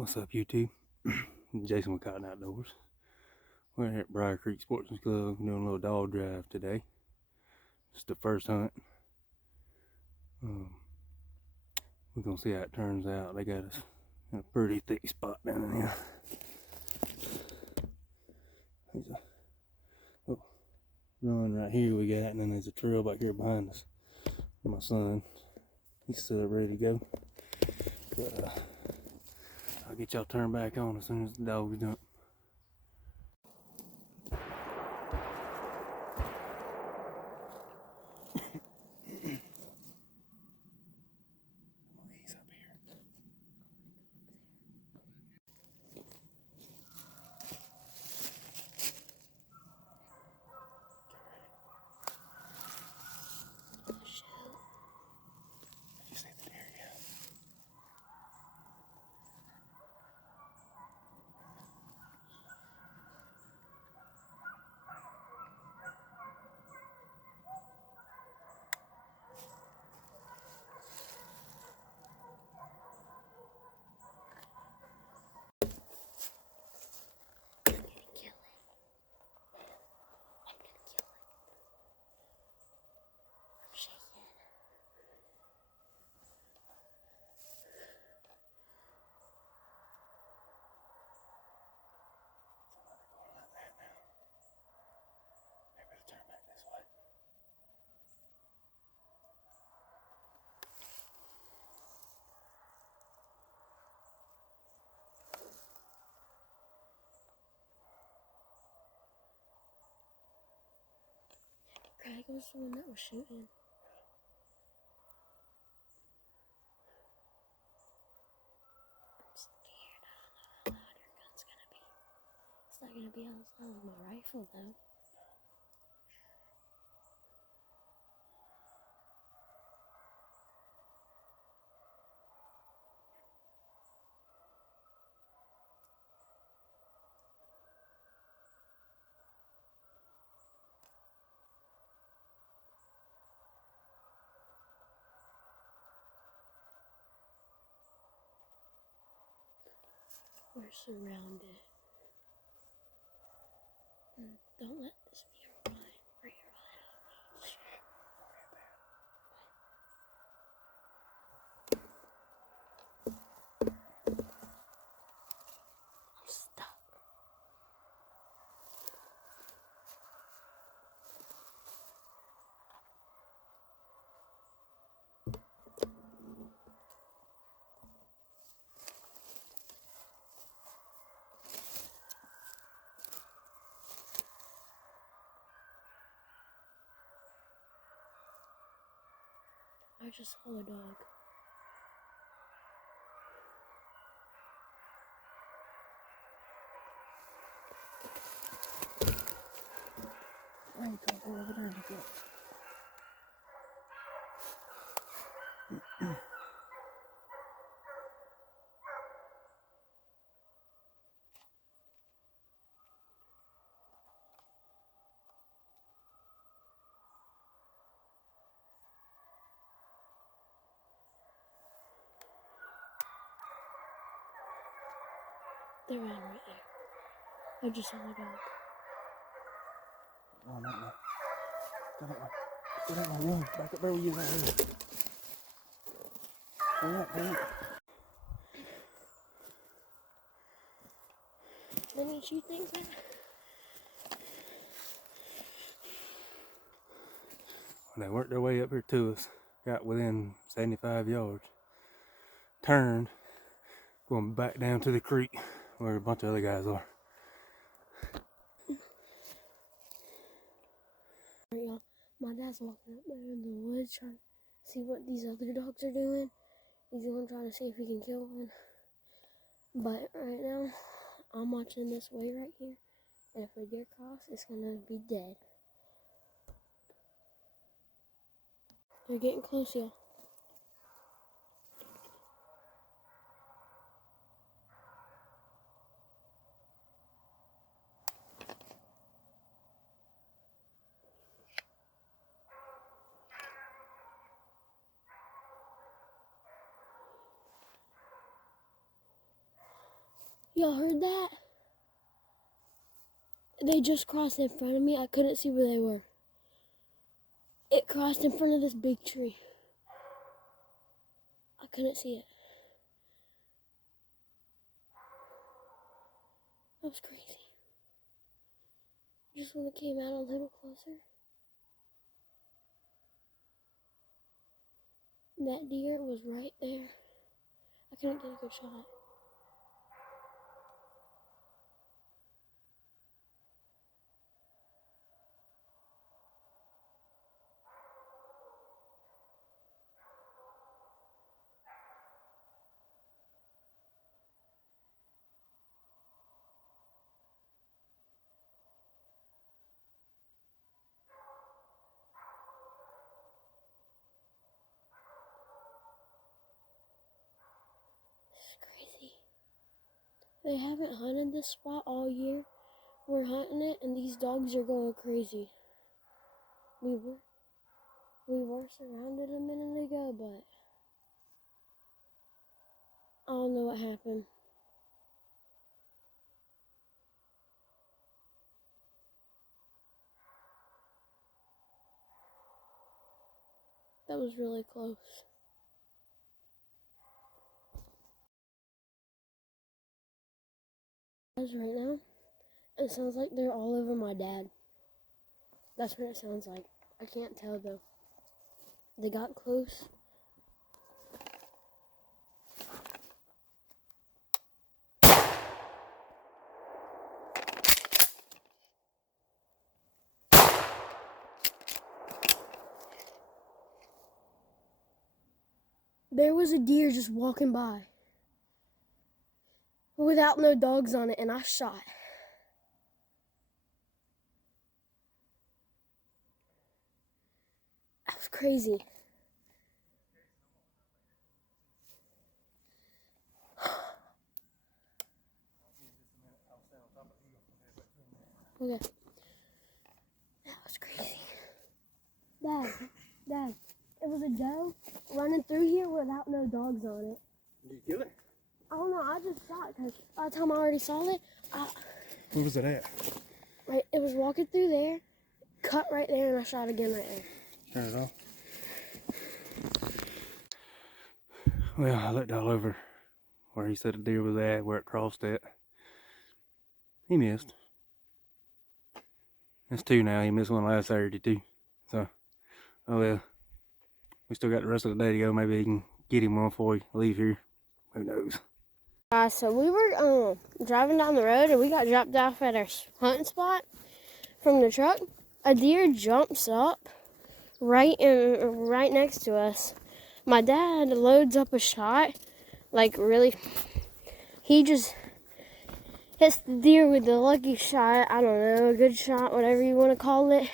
What's up, YouTube? Jason with Cotton Outdoors. We're here at Briar Creek Sportsman's Club doing a little dog drive today. It's the first hunt. We're gonna see how it turns out. They got us in a pretty thick spot down in here. There's a little run right here we got, and then there's a trail back here behind us. My son, he's still ready to go. But I'll get y'all turned back on as soon as the dog's done. He's up here. Did you see the deer yet? Craig was the one that was shooting. I'm scared. I don't know how loud your gun's gonna be. It's not gonna be as loud as my rifle though. We're surrounded. Don't let this be your line or your line. I'm stuck. I just saw the dog. I ain't gonna go over there and look. They ran right there. I just saw the dog. Oh, not now. Get out my run. Back up there where you are. Hurry up, hurry up. Let me shoot things at. When they worked their way up here to us, got within 75 yards, turned, going back down to the creek where a bunch of other guys are. Alright, y'all. My dad's walking up there in the woods trying to see what these other dogs are doing. He's gonna try to see if he can kill one. But right now, I'm watching this way right here. And if a deer cross, it's gonna be dead. They're getting close, y'all. Y'all heard that? They just crossed in front of me. I couldn't see where they were. It crossed in front of this big tree. I couldn't see it. That was crazy. Just when it came out a little closer. That deer was right there. I couldn't get a good shot. This is crazy. They haven't hunted this spot all year. We're hunting it, and these dogs are going crazy. We were surrounded a minute ago, but I don't know what happened. That was really close. Right now, it sounds like they're all over my dad. That's what it sounds like. I can't tell though. They got close. There was a deer just walking by without no dogs on it, and I shot. That was crazy. Okay. That was crazy. Dad, it was a doe running through here without no dogs on it. Did you kill it? I don't know, I just shot because by the time I already saw it, Where was it at? right, it was walking through there, cut right there, and I shot again right there. Turn it off. Well, I looked all over where he said the deer was at, where it crossed at. He missed. That's two now. He missed one last Saturday too. So, oh well. We still got the rest of the day to go. Maybe he can get him one before we leave here. Who knows? So we were driving down the road, and we got dropped off at our hunting spot from the truck. A deer jumps up right next to us. My dad loads up a shot, like really. He just hits the deer with the lucky shot. I don't know, a good shot, whatever you want to call it.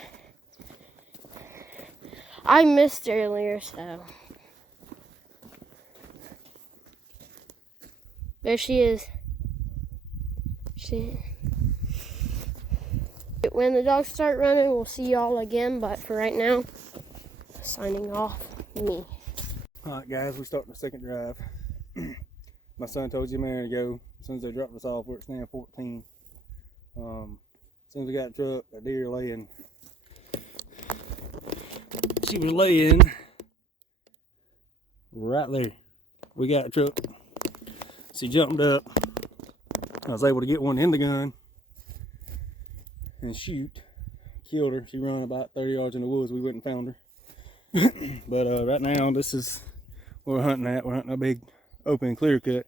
I missed earlier, so. There she is. When the dogs start running, we'll see y'all again, but for right now, signing off, me. Alright guys, we're starting the second drive. My son told you a minute ago, as soon as they dropped us off, we're at stand 14. As soon as we got the truck, a deer laying. She was laying right there. We got the truck. She jumped up. I was able to get one in the gun and shoot. Killed her. She ran about 30 yards in the woods. We went and found her. But right now, this is where we're hunting at. We're hunting a big open clear cut.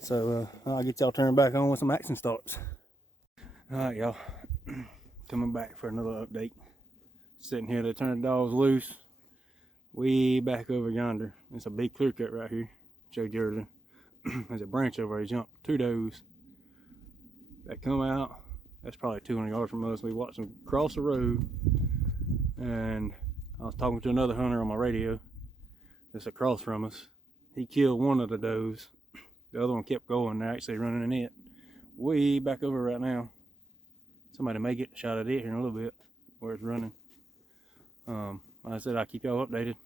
So I'll get y'all turned back on when some action starts. Alright y'all, coming back for another update. Sitting here to turn the dogs loose. Way back over yonder. It's a big clear cut right here. Showed you earlier. There's a branch over there. He jumped two does that come out. That's probably 200 yards from us. We watched them cross the road, and I was talking to another hunter on my radio that's across from us. He killed one of the does. The other one kept going. They're actually running in it. Way back over right now. Somebody may get a shot at it here in a little bit where it's running. Like I said, I'll keep y'all updated.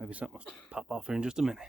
Maybe something will pop off here in just a minute.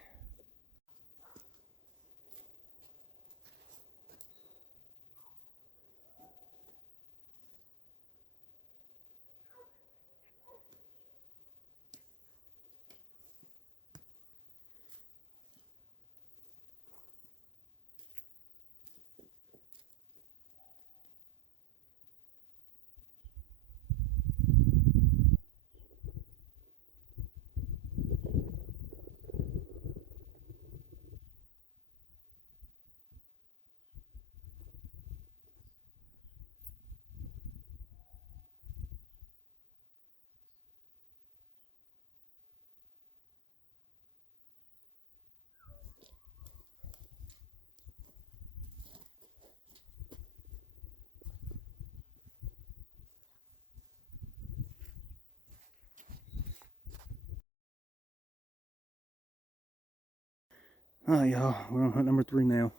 Alright, y'all, we're on hunt number 3 now.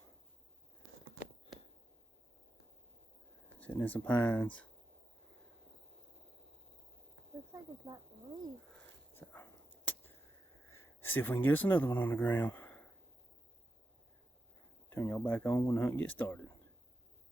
Sitting in some pines. Looks like it's not really. So, see if we can get us another one on the ground. Turn y'all back on when the hunt gets started.